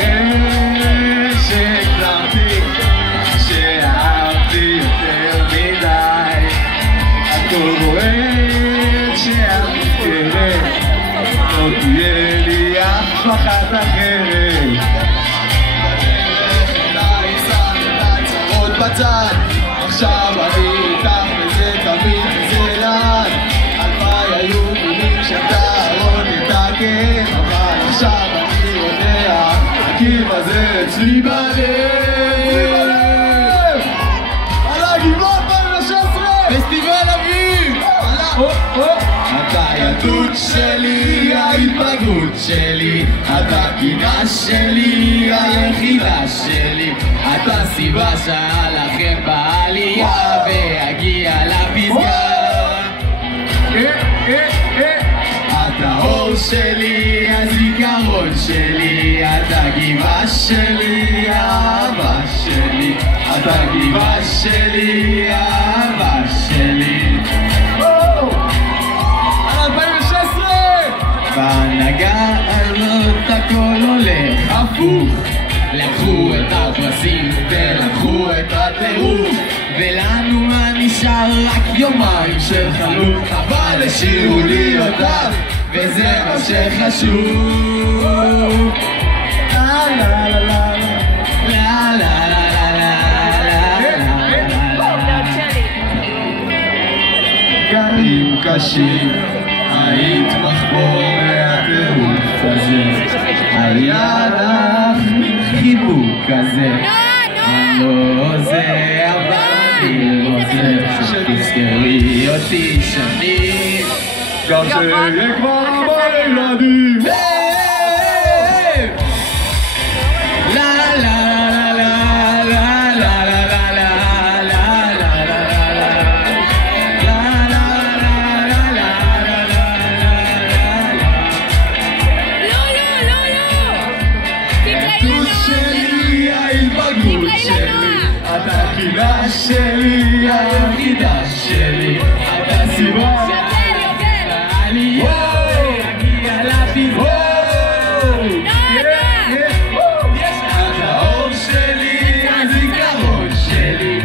כנראה שהגזמתי, שאהבתי יותר מדי. הכל בועט שאת נזכרת, לא תהיה לי אף אחת אחרת. בצד, עכשיו אני איתך וזה תמיד וזה לאן. הלוואי היו מילים שאתה עוד תתקן, אבל עכשיו אני יודע, הקיר הזה אצלי בלב. על הגבעות 2016 פסטיבל אביב. אתה הילדות שלי, ההתבגרות שלי, אתה קינה שלי, היחידה שלי, אתה סיבה שהלכם בעלייה והגיע לפסגה. אתה אור שלי, הזיכרון שלי, אתה גבעה שלי, האהבה שלי, אתה גבעה שלי, האהבה שלי. בהנהגה הזאת הכל הולך הפוך, לקחו את הפרסים ולקחו את הטירוף, ולנו מה נשאר? רק יומיים של חלוק, אבל השאירו לי אותך וזה מה שחשוב. גלים קשים היית מחבור מהטירוף הזה, היה לך חיבוק כזה. לא זה אבל אני רוצה שתזכרי אותי שנים, גם שיהיה כבר בילדים.